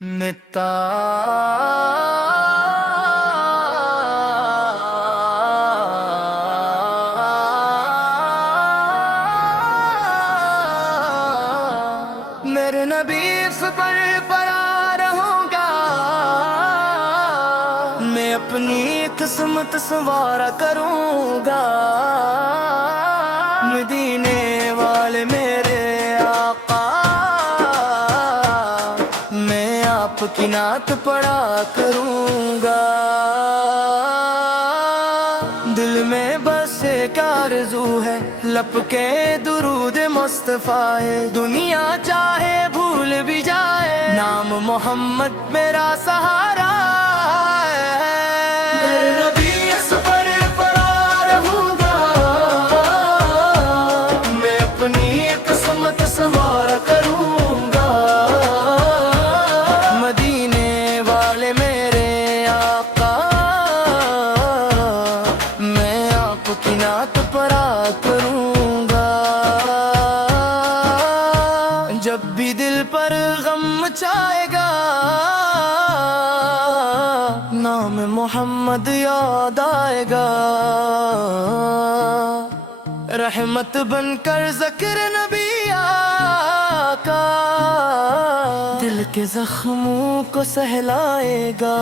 نتا میرے نبی پر پڑا رہوں گا، میں اپنی قسمت سنوارا کروں گا۔ مدینے والے میرے آقا، میں آپ کی نعت پڑھا کروں گا۔ دل میں بس ایک آرزو ہے، لب کے درود مصطفیٰ ہے۔ دنیا چاہے بھول بھی جائے، نام محمد میرا سہارا ہے۔ میرے نبی اس پر پڑا رہوں گا، میں اپنی قسمت سنوارا کروں گا۔ مدینے والے میرے آقا، میں آپ کی نعت پڑھا کروں گا۔ جب بھی دل پر غم مچائے گا، نام محمد یاد آئے گا۔ رحمت بن کر ذکر نبی آقا، دل کے زخموں کو سہلائے گا۔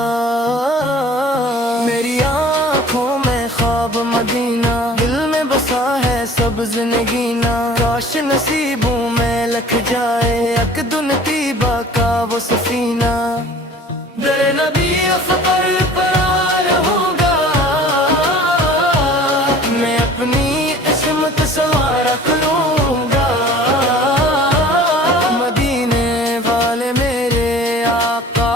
میری آنکھوں میں خواب مدینہ، دل میں بسا ہے سبز نگینہ۔ کاش نصیبوں میں لکھ جائے یک دن طیبہ کا وہ سفینہ۔ میرے نبی پر پڑا رہوں گا، میں اپنی قسمت سنوارا کروں گا۔ مدینے والے میرے آقا،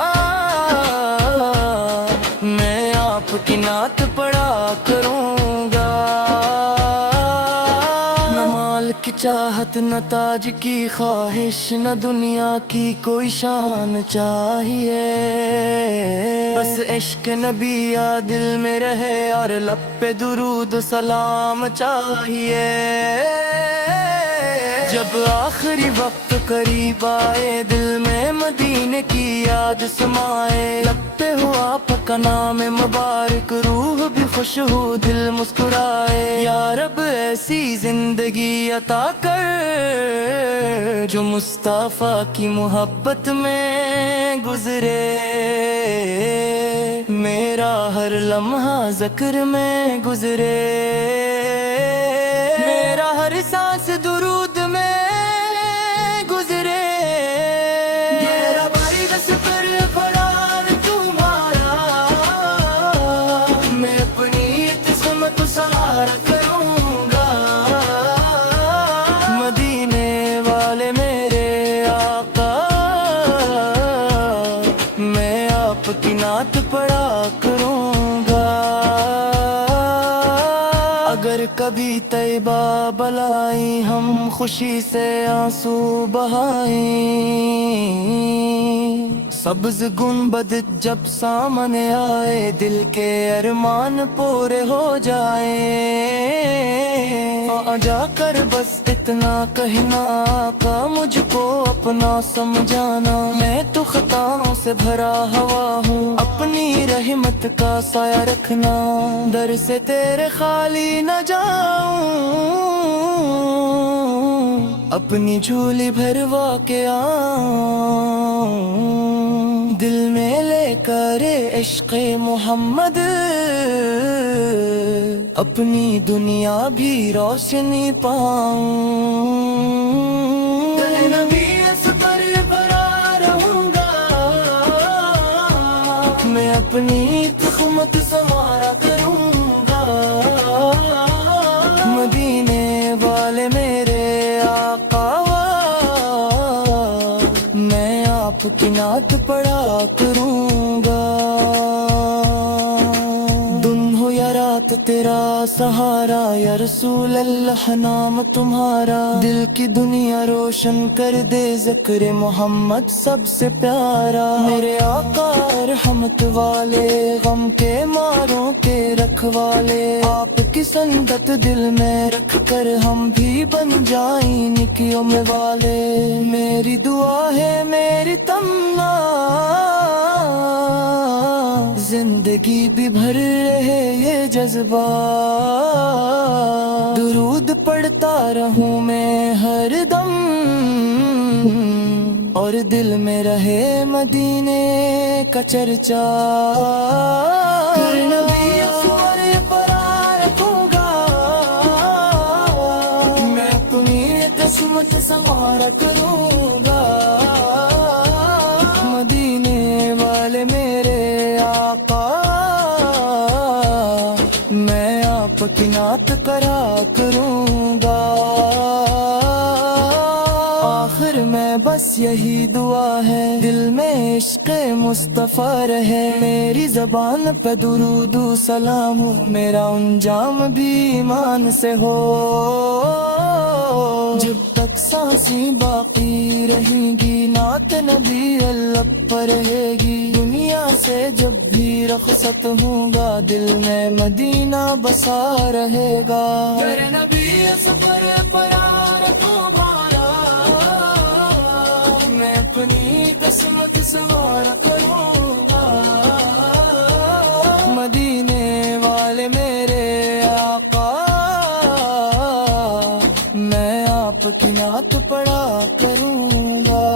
میں آپ کی نعت پڑھا کروں گا۔ نہ مال کی چاہت، نہ تاج کی خواہش، نہ دنیا کی کوئی شان چاہیے۔ بس عشق نبی یا دل میں رہے، اور لب پہ درود و سلام چاہیے۔ جب آخری وقت قریب آئے، دل میں مدینے کی یاد سمائے۔ لب پہ ہو آپ کا نام مبارک، روح بھی خوش ہو دل مسکرائے۔ یا رب ایسی زندگی عطا کر جو مصطفیٰ کی محبت میں گزرے۔ میرا ہر لمحہ ذکر میں گزرے، میرا ہر سانس درود میں گزرے۔ میرا بھائی بس پر پڑا تمہارا، میں اپنی قسمت سنوارا کروں گا۔ مدینے والے میرے آقا، میں آپ کی نعت پڑھا کروں گا۔ اگر کبھی طیبہ بلائیں، ہم خوشی سے آنسو بہائیں۔ سبز گنبد جب سامنے آئے، دل کے ارمان پورے ہو جائیں۔ آ جا کر بس اتنا کہنا آقا، مجھ کو اپنا سمجھانا۔ میں تو خطاؤں سے بھرا ہوا ہوں، اپنی رحمت کا سایہ رکھنا۔ در سے تیرے خالی نہ جاؤں، اپنی جھولی بھروا کے آؤں۔ دل میں لے کر عشق محمد، اپنی دنیا بھی روشنی پاؤں۔ نبی اس پر پڑا رہوں گا، میں اپنی قسمت سنوارا کروں گا۔ مدینے والے میرے آقا، میں آپ کی نعت پڑھا کروں گا۔ دن ہو یا رات تیرا سہارا، یا رسول اللہ نام تمہارا۔ دل کی دنیا روشن کر دے ذکر محمد سب سے پیارا۔ میرے آقا رحمت والے، غم کے ماروں کے رکھوالے۔ آپ کی سنگت دل میں رکھ کر ہم بھی بن جائیں، نیکیوں میں والے۔ میری دعا ہے میری تمنا، زندگی بھی بھر رہے یہ جذبہ، درود پڑھتا رہوں میں ہر دم، اور دل میں رہے مدینے کا چرچا، ہر نبی اکبر پر رکھوں گا، میں اپنی قسمت سنوارا کروں گا، مدینے والے میرے آقا، میں آپ کی نعت کرا کروں گا، آخر میں بس یہی دعا ہے، دل میں عشق مصطفیٰ رہے، میری زبان پہ درود و سلام ہو، میرا انجام بھی ایمان سے ہو، جب تک سانسیں باقی رہیں گی نعت نبی اللہ پر رہے گی، دنیا سے جب بھی رخصت ہوں گا دل میں مدینہ بسا رہے گا، میرے نبی سفر پر رکھوں بھایا، میں اپنی قسمت سوار کروں گا، مدینے والے میرے آقا، میں آپ کی نعت پڑھا کروں گا۔